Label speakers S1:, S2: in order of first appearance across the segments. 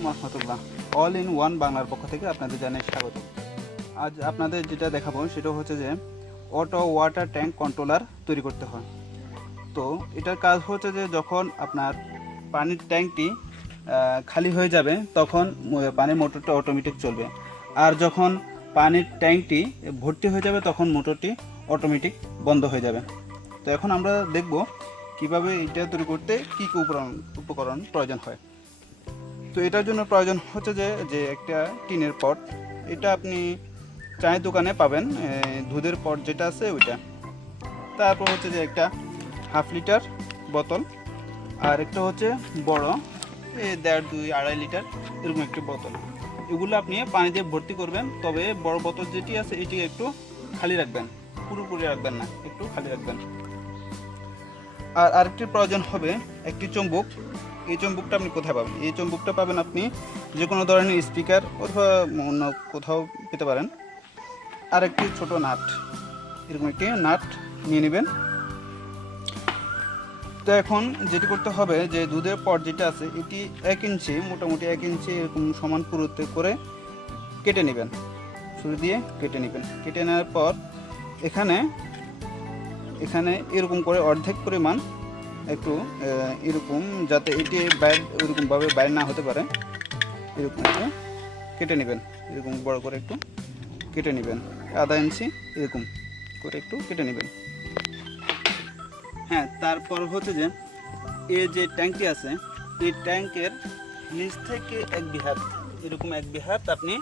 S1: আলাইকুম রহমতুল্লাহ। All in one বাংলার পক্ষ থেকে আপনাদের জানাই স্বাগত। আজ আপনাদের যেটা দেখাবো সেটা হচ্ছে যে অটো ওয়াটার ট্যাঙ্ক কন্ট্রোলার তৈরি করতে হয়। তো এটার কাজ হচ্ছে যে যখন আপনার পানির ট্যাঙ্কটি খালি হয়ে যাবে, তখন পানির মোটরটা অটোমেটিক চলবে। আর যখন পানির ট্যাঙ্কটি ভর্তি হয়ে যাবে, তখন মোটরটি অটোমেটিক বন্ধ হয়ে যাবে। তো এখন আমরা দেখব কীভাবে এটা তৈরি করতে কী কী উপকরণ উপকরণ প্রয়োজন হয়। তো এটার জন্য প্রয়োজন হচ্ছে যে যে একটা টিনের পট। এটা আপনি চায়ের দোকানে পাবেন দুধের পট যেটা আছে ওইটা। তারপর হচ্ছে যে একটা হাফ লিটার বোতল, আর একটা হচ্ছে বড় দেড়, দুই, আড়াই লিটার এরকম একটি বোতল। এগুলো আপনি পানি দিয়ে ভর্তি করবেন, তবে বড় বোতল যেটি আছে এটি একটু খালি রাখবেন, পুরোপুরি রাখবেন না, একটু খালি রাখবেন। আর আরেকটি প্রয়োজন হবে একটি চুম্বক। এই চুম্বকটা আপনি কোথায় পাবেন? এই চুম্বকটা পাবেন আপনি যে কোনো ধরনের স্পিকার অথবা অন্য কোথাও পেতে পারেন। আর একটি ছোট নাট, এরকম একটি নাট নিয়ে নেবেন। তো এখন যেটি করতে হবে যে দুধের পট যেটা আছে, এটি এক ইঞ্চি, মোটামুটি এক ইঞ্চি এরকম সমান পুরোতে করে কেটে নেবেন। ছুরি দিয়ে কেটে নেবেন। কেটে নেওয়ার পর এখানে এখানে এরকম করে অর্ধেক পরিমাণ একটু এরকম যাতে এটি বাইর, ওইরকমভাবে বাইর না হতে পারে। এরকম একটু কেটে নেবেন, এরকম বড় করে একটু কেটে নেবেন। আধা ইঞ্চি, এরকম করে একটু কেটে নেবেন। হ্যাঁ তারপর হচ্ছে যে এই যে ট্যাঙ্কটি আছে, এই ট্যাঙ্কের নিচ থেকে এক বিহাত এরকম এক বিহাত আপনি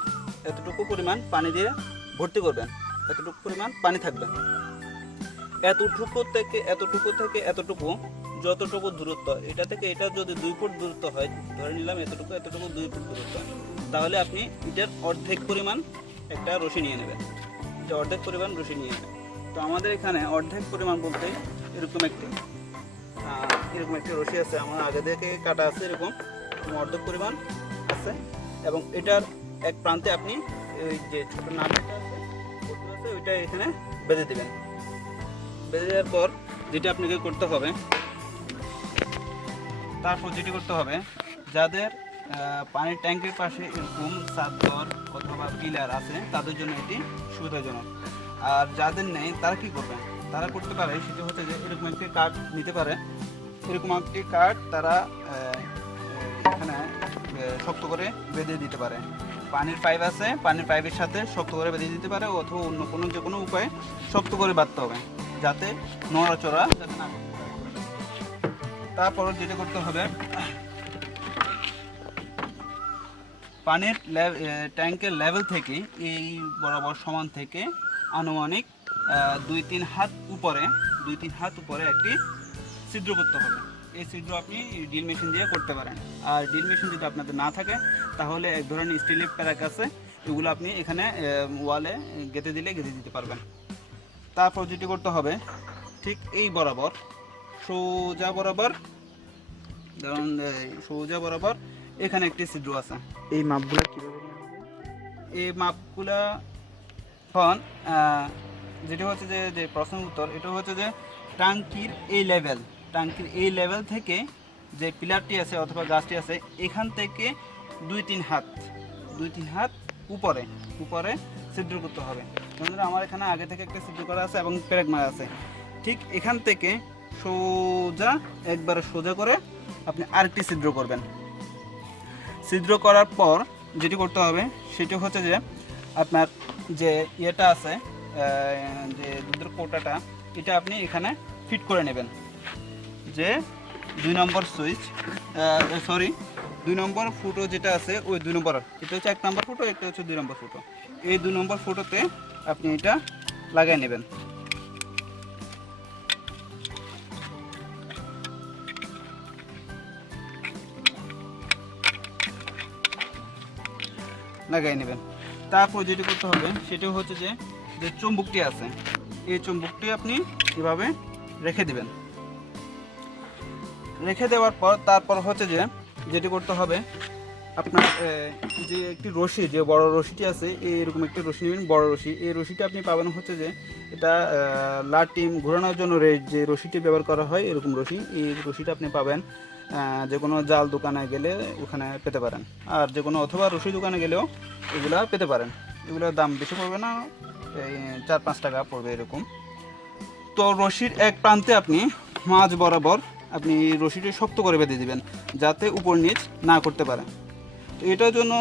S1: এতটুকু পরিমাণ পানি দিয়ে ভর্তি করবেন। এতটুকু পরিমাণ পানি থাকবে। এতটুকু থেকে এতটুকু থেকে এতটুকু যতটুকু দূরত্ব এটা থেকে এটা যদি দুই ফুট দূরত্ব হয়, ধরে নিলাম এতটুকু এতটুকু দুই ফুট দূরত্ব তাহলে আপনি এটার অর্ধেক পরিমাণ একটা রশি নিয়ে নেবেন। এটা অর্ধেক পরিমাণ রশি নিয়ে নেবেন। তো আমাদের এখানে অর্ধেক পরিমাণ বলতে এরকম একটি এরকম একটি রশি আছে। আমার আগে থেকে কাটা আছে এরকম অর্ধেক পরিমাণ আছে। এবং এটার এক প্রান্তে আপনি ওই যে ছোট নাটটা আছে, ওইটা এখানে বেঁধে দেবেন। বেঁধে দেওয়ার পর যেটা আপনাকে করতে হবে তারপর যেটি করতে হবে, যাদের পানির ট্যাঙ্কের পাশে এরকম চাদর অথবা পিলার আছে, তাদের জন্য এটি সুবিধাজনক। আর যাদের নেই, তারা কি করবে? তারা করতে পারে, সেটি হচ্ছে যে এরকম একটি কার্ড নিতে পারে। এরকম একটি কার্ড তারা এখানে শক্ত করে বেঁধে দিতে পারে। পানির পাইপ আছে, পানির পাইপের সাথে শক্ত করে বেঁধে দিতে পারে, অথবা অন্য কোনো যে কোনো উপায়ে শক্ত করে বাঁধতে হবে, যাতে নড়াচড়া যাতে না তারপর যেটা করতে হবে, পানির ট্যাঙ্কের লেভেল থেকে, এই বরাবর সমান থেকে আনুমানিক দুই তিন হাত উপরে, দুই তিন হাত উপরে একটি ছিদ্র করতে হবে। এই ছিদ্র আপনি ড্রিল মেশিন দিয়ে করতে পারেন। আর ড্রিল মেশিন যদি আপনাদের না থাকে, তাহলে এক ধরনের স্টিলের প্যারাক আছে, এগুলো আপনি এখানে ওয়ালে গেঁথে দিলে গেঁথে দিতে পারবেন। তারপর যেটি করতে হবে, ঠিক এই বরাবর সোজা বরাবর ধরুন সোজা বরাবর এখানে একটি ছিদ্র আছে। এই মাপগুলো কীভাবে এই মাপগুলা আহ, যেটা হচ্ছে যে যে প্রশ্ন উত্তর এটা হচ্ছে যে টাঙ্কির এই লেভেল টাঙ্কির এই লেভেল থেকে যে পিলারটি আছে অথবা গাছটি আছে এখান থেকে দুই তিন হাত দুই তিন হাত উপরে উপরে ছিদ্র করতে হবে। বন্ধুরা আমার এখানে আগে থেকে একটা ছিদ্র করা আছে এবং পেরেক মারা আছে। ঠিক এখান থেকে সোজা, একবারে সোজা করে আপনি আরেকটি ছিদ্র করবেন। ছিদ্র করার পর যেটি করতে হবে, সেটি হচ্ছে যে আপনার যে ইয়েটা আছে যে দুধের কোটাটা, এটা আপনি এখানে ফিট করে নেবেন। যে দুই নম্বর সুইচ সরি দুই নম্বর ফুটো যেটা আছে, ওই দুই নম্বর, এটা হচ্ছে এক নম্বর ফুটো, একটা হচ্ছে দুই নম্বর ফুটো। এই দুই নম্বর ফুটোতে আপনি এটা লাগাই নেবেন। লাগাই নেবেন। তারপর যেটি করতে হবে, সেটি হচ্ছে যে যে চুম্বুকটি আছে, এই চুম্বুকটি আপনি এভাবে রেখে দিবেন। রেখে দেওয়ার পর, তারপর হচ্ছে যে, যেটি করতে হবে আপনার যে একটি রশি, যে বড় রশিটি আছে এরকম একটি রশি নেবেন, বড় রশি। এই রশিটা আপনি পাবেন হচ্ছে যে, এটা লাটিম ঘোরানোর জন্য যে রশিটি ব্যবহার করা হয়, এরকম রশি, এই রশিটা আপনি পাবেন যে কোনো জাল দোকানে গেলে ওখানে পেতে পারেন। আর যে কোনো অথবা রশি দোকানে গেলেও এগুলা পেতে পারেন। এগুলোর দাম বেশি পড়বে না, এই চার পাঁচ টাকা পড়বে এরকম। তো রশির এক প্রান্তে আপনি মাছ বরাবর আপনি রশিটি শক্ত করে বেঁধে দিবেন, যাতে উপর নিচ না করতে পারে এটার জন্য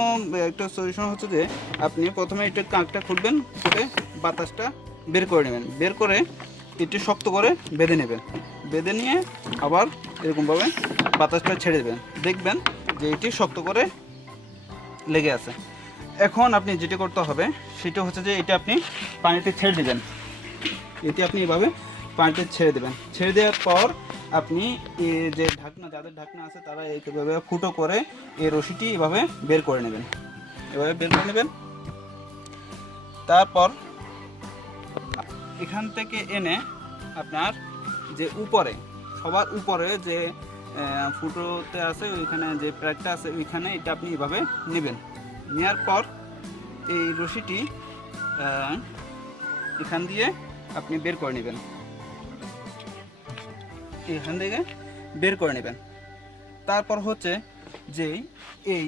S1: একটা সলিউশন হচ্ছে যে, আপনি প্রথমে এটা কাঁকটা খুলবেন খুলে বাতাসটা বের করে নেবেন। বের করে এটি শক্ত করে বেঁধে নেবেন। বেঁধে নিয়ে আবার এরকমভাবে বাতাসটা ছেড়ে দেবেন। দেখবেন যে এটি শক্ত করে লেগে আছে। এখন আপনি যেটা করতে হবে, সেটা হচ্ছে যে, এটা আপনি পানিতে ছেড়ে দেবেন। এটি আপনি এভাবে পানিতে ছেড়ে দেবেন। ছেড়ে দেওয়ার পর আপনি যে ঢাকনা, যাদের ঢাকনা আছে তারা এইভাবে ফুটো করে এই রশিটি এভাবে বের করে নেবেন। এভাবে বের করে নেবেন। তারপর এখান থেকে এনে আপনার যে উপরে, সবার উপরে যে ফুটোতে আছে, ওইখানে যে প্যাকটা আছে, ওইখানে এটা আপনি এভাবে নেবেন। নেওয়ার পর এই রশিটি এখান দিয়ে আপনি বের করে নেবেন। এখান থেকে বের করে নেবেন। তারপর হচ্ছে যে এই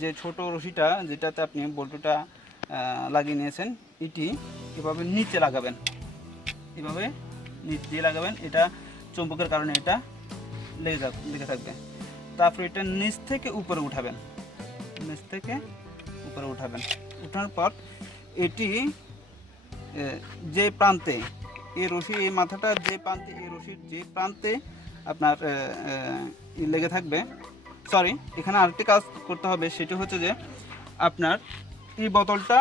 S1: যে ছোট রশিটা, যেটাতে আপনি বল্টুটা লাগিয়ে নিয়েছেন, এটি এভাবে নিচে লাগাবেন। এভাবে নিচ দিয়ে লাগাবেন, এটা চুম্বকের কারণে এটা লেগে যাবে লেগে থাকবে। তারপর এটা নিচ থেকে উপরে উঠাবেন। নিচ থেকে উপরে উঠাবেন। উঠানোর পর এটি যে প্রান্তে এই রশি, এই মাথাটা যে প্রান্তে এই রশির যে প্রান্তে আপনার লেগে থাকবে। সরি এখানে আরেকটি কাজ করতে হবে, সেটি হচ্ছে যে আপনার এই বোতলটা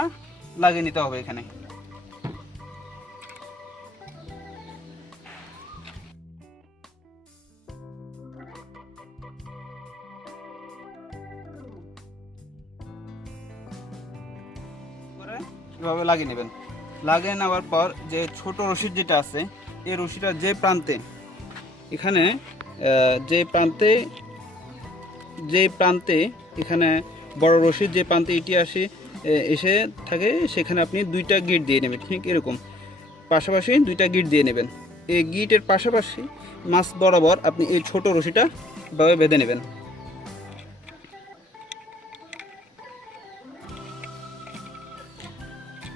S1: লাগিয়ে নিতে হবে এখানে। এভাবে লাগিয়ে নেবেন। লাগিয়ে নেওয়ার পর যে ছোট রশিদ যেটা আছে, এই রশিটা যে প্রান্তে, এখানে যে প্রান্তে যে প্রান্তে, এখানে বড় রশিদ যে প্রান্তে এটি আসে এসে থাকে, সেখানে আপনি দুইটা গিট দিয়ে নেবেন, ঠিক এরকম। পাশাপাশি দুইটা গিট দিয়ে নেবেন। এই গিটের পাশাপাশি মাছ বরাবর আপনি এই ছোট রশিটা ভাবে বেঁধে নেবেন।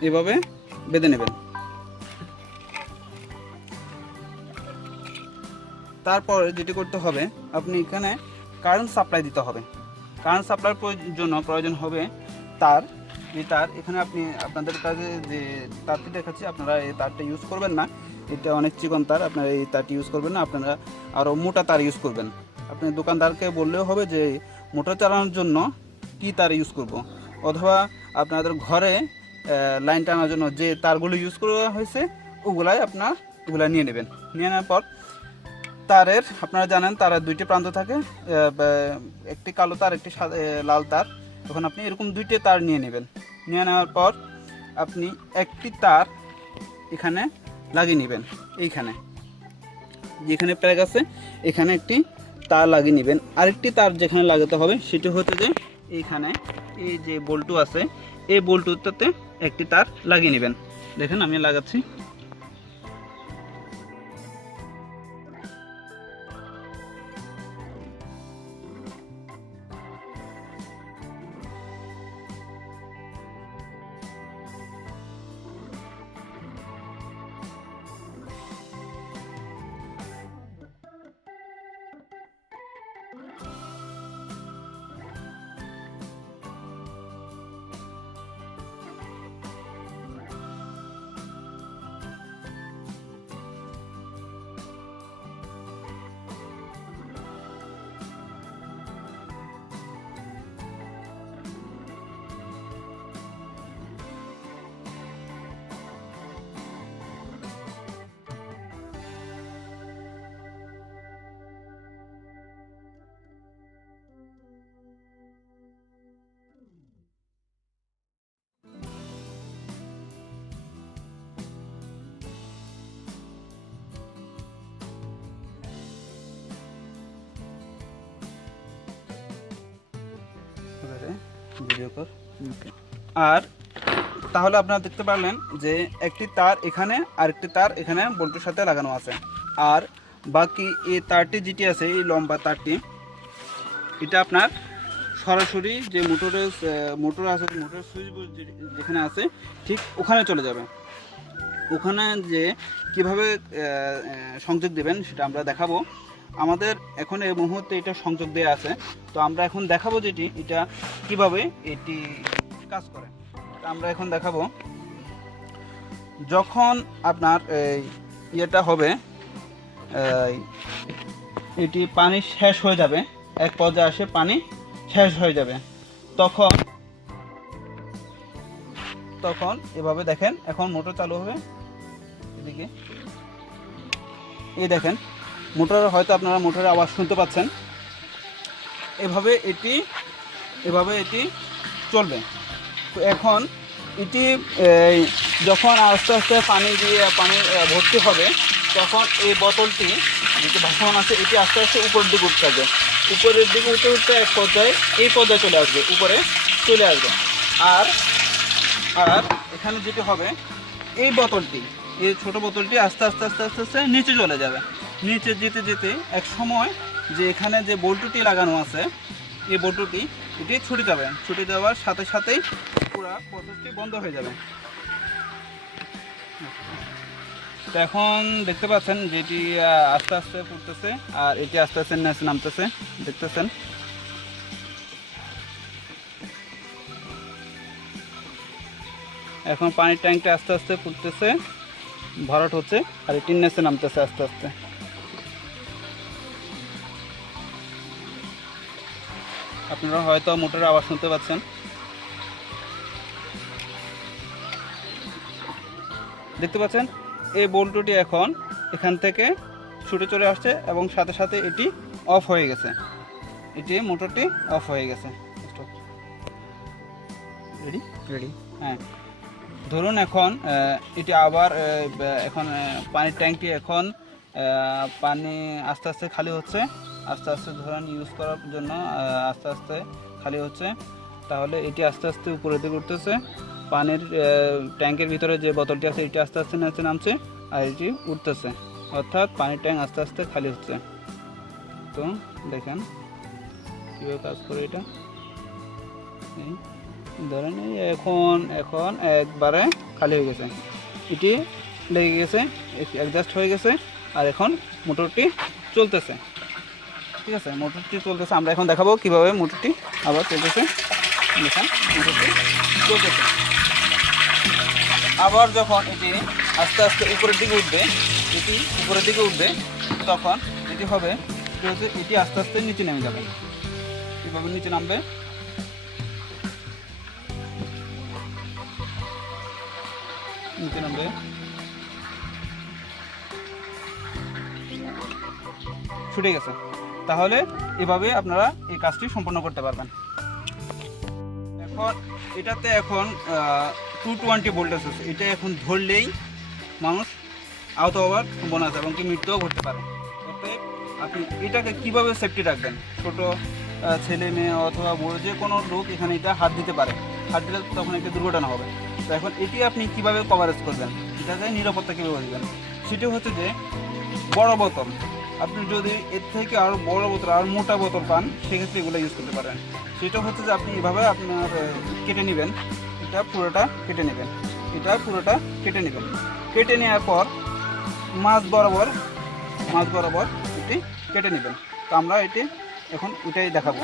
S1: এভাবে বেঁধে নেবেন। তারপর যেটি করতে হবে, আপনি এখানে কারেন্ট সাপ্লাই দিতে হবে। কারেন্ট সাপ্লাইয়ের জন্য প্রয়োজন হবে তার যে তার, এখানে আপনি আপনাদের কাছে যে তারটি দেখাচ্ছি, আপনারা এই তারটা ইউজ করবেন না। এটা অনেক চিকন তার, আপনারা এই তারটি ইউজ করবেন না, আপনারা আরও মোটা তার ইউজ করবেন। আপনি দোকানদারকে বললেও হবে যে মোটর চালানোর জন্য কি তার ইউজ করব? অথবা আপনাদের ঘরে লাইন টানার জন্য যে তারগুলো ইউজ করা হয়েছে, ওগুলাই আপনার ওগুলা নিয়ে নেবেন। নিয়ে নেওয়ার পর তারের, আপনারা জানেন তারের দুইটি প্রান্ত থাকে একটি কালো তার, একটি লাল তার। তখন আপনি এরকম দুইটি তার নিয়ে নেবেন। নিয়ে নেওয়ার পর আপনি একটি তার এখানে লাগিয়ে নেবেন, এইখানে। যেখানে প্যাক আছে, এখানে একটি তার লাগিয়ে নেবেন। আরেকটি তার যেখানে লাগাতে হবে, সেটি হচ্ছে যে এইখানে এই যে বল্টু আছে, এই বল্টুটাতে একটি তার লাগিয়ে নেবেন। দেখেন আমি লাগাচ্ছি। ভিডিও কর আর তাহলে আপনারা দেখতে পারলেন যে একটি তার এখানে আর একটি তার এখানে বল্টুর সাথে লাগানো আছে। আর বাকি এই তারটি যেটি আছে এই লম্বা তারটি এটা আপনার সরাসরি যে মোটরের মোটর আছে মোটর সুইচ বোর্ড যেখানে আছে ঠিক ওখানে চলে যাবে। ওখানে যে কীভাবে সংযোগ দেবেন সেটা আমরা দেখাবো। আমাদের এখন এই মুহূর্তে এটা সংযোগ দেওয়া আছে। তো আমরা এখন দেখাবো যেটি, এটা কীভাবে এটি কাজ করে। আমরা এখন দেখাবো। যখন আপনার এই ইয়েটা হবে এটি পানি শেষ হয়ে যাবে, এক পর্যায়ে আসে পানি শেষ হয়ে যাবে। তখন তখন এভাবে দেখেন, এখন মোটর চালু হবে। এদিকে। এই দেখেন মোটর হয়তো আপনারা মোটরের আওয়াজ শুনতে পাচ্ছেন। এভাবে এটি এভাবে এটি চলবে। তো এখন এটি যখন আস্তে আস্তে পানি দিয়ে পানি ভর্তি হবে, তখন এই বোতলটি যেটি ভাসমান আছে, এটি আস্তে আস্তে উপরের দিকে উঠতে থাকবে। উপরের দিকে উঠতে উঠতে এক পর্যায়ে এই পর্যায়ে চলে আসবে, উপরে চলে আসবে। আর আর এখানে যেটি হবে, এই বোতলটি, এই ছোট বোতলটি আস্তে আস্তে আস্তে আস্তে আস্তে নিচে চলে যাবে। নিচে যেতে যেতে এক সময় যে এখানে যে বল্টুটি লাগানো আছে, এই বল্টুটি, এটি ছুটে যাবে। ছুটে যাওয়ার সাথে সাথেই পুরো প্রসেসটি বন্ধ হয়ে যাবে। এখন দেখতে পাচ্ছেন যেটি আস্তে আস্তে পড়তেছে আর এটি আস্তে আস্তে নেচে নামতেছে। দেখতেছেন? এখন পানির ট্যাঙ্কটা আস্তে আস্তে ফুটতেছে, ভরাট হচ্ছে আর এটি নেচে নামতেছে আস্তে আস্তে। আপনারা হয়তো মোটরের আওয়াজ শুনতে পাচ্ছেন। দেখতে পাচ্ছেন? এই বল্টুটি এখন এখান থেকে ছুটে চলে আসছে এবং সাথে সাথে এটি অফ হয়ে গেছে। এটি মোটরটি অফ হয়ে গেছে। রেডি
S2: রেডি
S1: হ্যাঁ। ধরুন এখন এটি আবার এখন পানির ট্যাঙ্কটি এখন পানি আস্তে আস্তে খালি হচ্ছে। আস্তে আস্তে ধরেন ইউজ করার জন্য আস্তে আস্তে খালি হচ্ছে, তাহলে এটি আস্তে আস্তে উপরের দিকে উঠতেছে। পানির ট্যাঙ্কের ভিতরে যে বোতলটি আছে, এটি আস্তে আস্তে নিচে নামছে আর এটি উঠতেছে। অর্থাৎ পানির ট্যাঙ্ক আস্তে আস্তে খালি হচ্ছে। তো দেখেন কীভাবে কাজ করে এটা। ধরেন এখন এখন একবারে খালি হয়ে গেছে। এটি লেগে গেছে অ্যাডজাস্ট হয়ে গেছে, আর এখন মোটরটি চলতেছে। ঠিক আছে, মোটরটি চলতেছে, আমরা এখন দেখাবো কীভাবে মোটরটি আবার চলতেছে। মোটরটি চলতেছে। আবার যখন এটি আস্তে আস্তে উপরের দিকে উঠবে, এটি উপরের দিকে উঠবে, তখন এটি হবে এটি আস্তে আস্তে নিচে নেমে যাবে। কীভাবে নিচে নামবে। নিচে নামবে। ছুটে গেছে। তাহলে এভাবে আপনারা এই কাজটি সম্পন্ন করতে পারবেন। এখন এটাতে এখন টু টোয়েন্টি ভোল্টেজ আছে। এটা এখন ধরলেই মানুষ আহত হওয়ার সম্ভাবনা আছে এবং কি মৃত্যুও ঘটতে পারে। অতএব আপনি এটাকে কীভাবে সেফটি রাখবেন? ছোট ছেলে মেয়ে অথবা বড় যে কোনো লোক এখানে এটা হাত দিতে পারে। হাত দিলে তখন একটা দুর্ঘটনা হবে। তো এখন এটি আপনি কীভাবে কভারেজ করবেন? এটাকে নিরাপত্তা কীভাবে দিবেন সেটি হচ্ছে যে বড় বোতল। আপনি যদি এর থেকে আরও বড় বোতল, আর মোটা বোতল পান, সেক্ষেত্রে এগুলো ইউজ করতে পারেন। সেটা হচ্ছে যে আপনি এভাবে আপনার কেটে নেবেন। এটা পুরোটা কেটে নেবেন। এটা পুরোটা কেটে নেবেন। কেটে নেওয়ার পর মাছ বরাবর মাছ বরাবর এটি কেটে নেবেন। তো আমরা এটি এখন এটাই দেখাবো।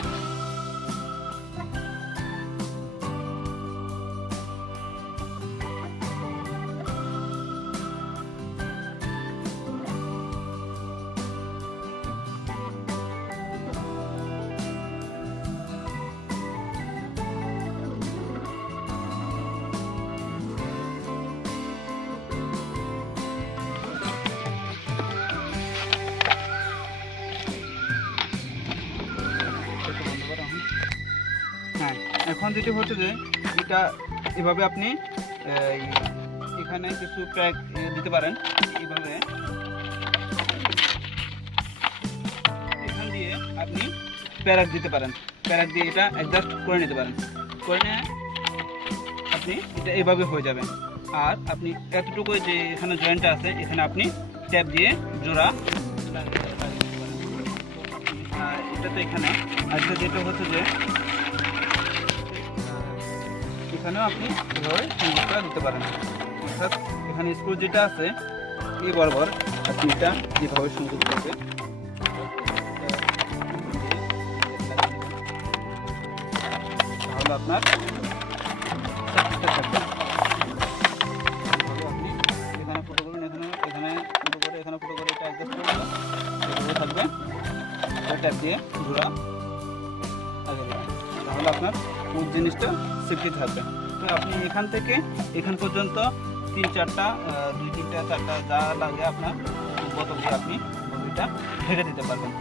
S1: এখন যেটি হচ্ছে যে, এটা এভাবে আপনি এখানে কিছু প্যাক দিতে পারেন। এইভাবে এখান দিয়ে আপনি প্যারাক দিতে পারেন। প্যারাক দিয়ে এটা অ্যাডজাস্ট করে নিতে পারেন। করে নিয়ে আপনি এটা এভাবে হয়ে যাবে। আর আপনি এতটুকু যে এখানে জয়েন্টটা আছে, এখানে আপনি ট্যাপ দিয়ে জোড়া। আর এটা তো এখানে আজকে যেটা হচ্ছে যে এখানেও আপনি এভাবে সংযোগটা দিতে পারেন। অর্থাৎ এখানে স্ক্রু যেটা আছে, এই বরাবর আপনি এটা যেভাবে সংযোগ করবে আপনার থাকবে। এখানে ফুটো করবেন, এখানে এখানে ফুটো করে, এখানে ফুটো করে এটা অ্যাডজাস্ট করবেন। থাকবে। এটা দিয়ে ঘোরা। জিনিসটা সেফটি থাকবে। তো আপনি এখান থেকে এখান পর্যন্ত তিন চারটা দুই তিনটা, চারটা যা লাগে আপনার বোতল দিয়ে আপনি মুভিটা ঢেকে দিতে পারবেন।